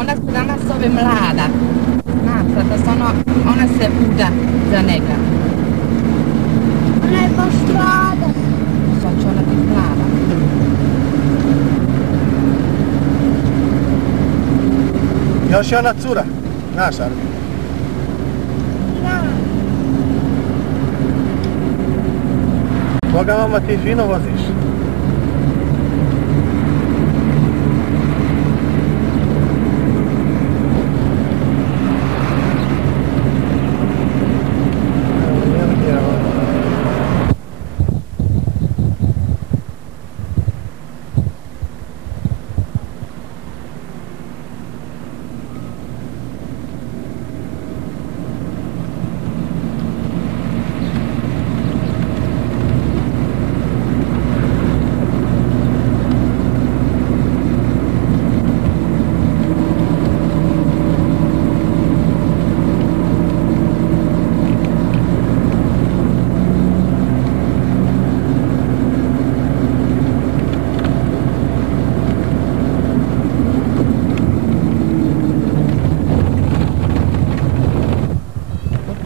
ona se danas zove mlada. Znam, sad ona se uda za njega. Ona je baš mlada. Sad će ona biti mlada. Još je ona cura, znaš, ali? Znam. Boga mama, ti fino voziš.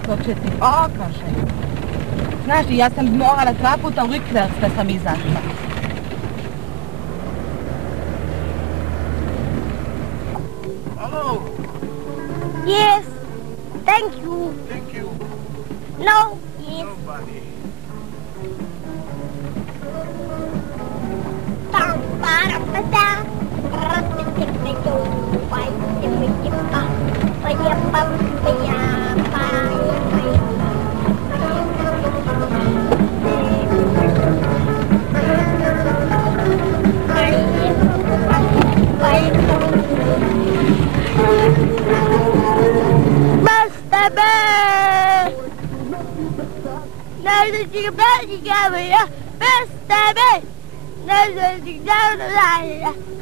To će ti okršaj. Znaš li, ja sam morala 2 puta u Rikvers da sam izašla. Hello. Yes. Thank you. Thank you. No. Yes. Nobody. Tam para pada.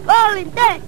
Volim te!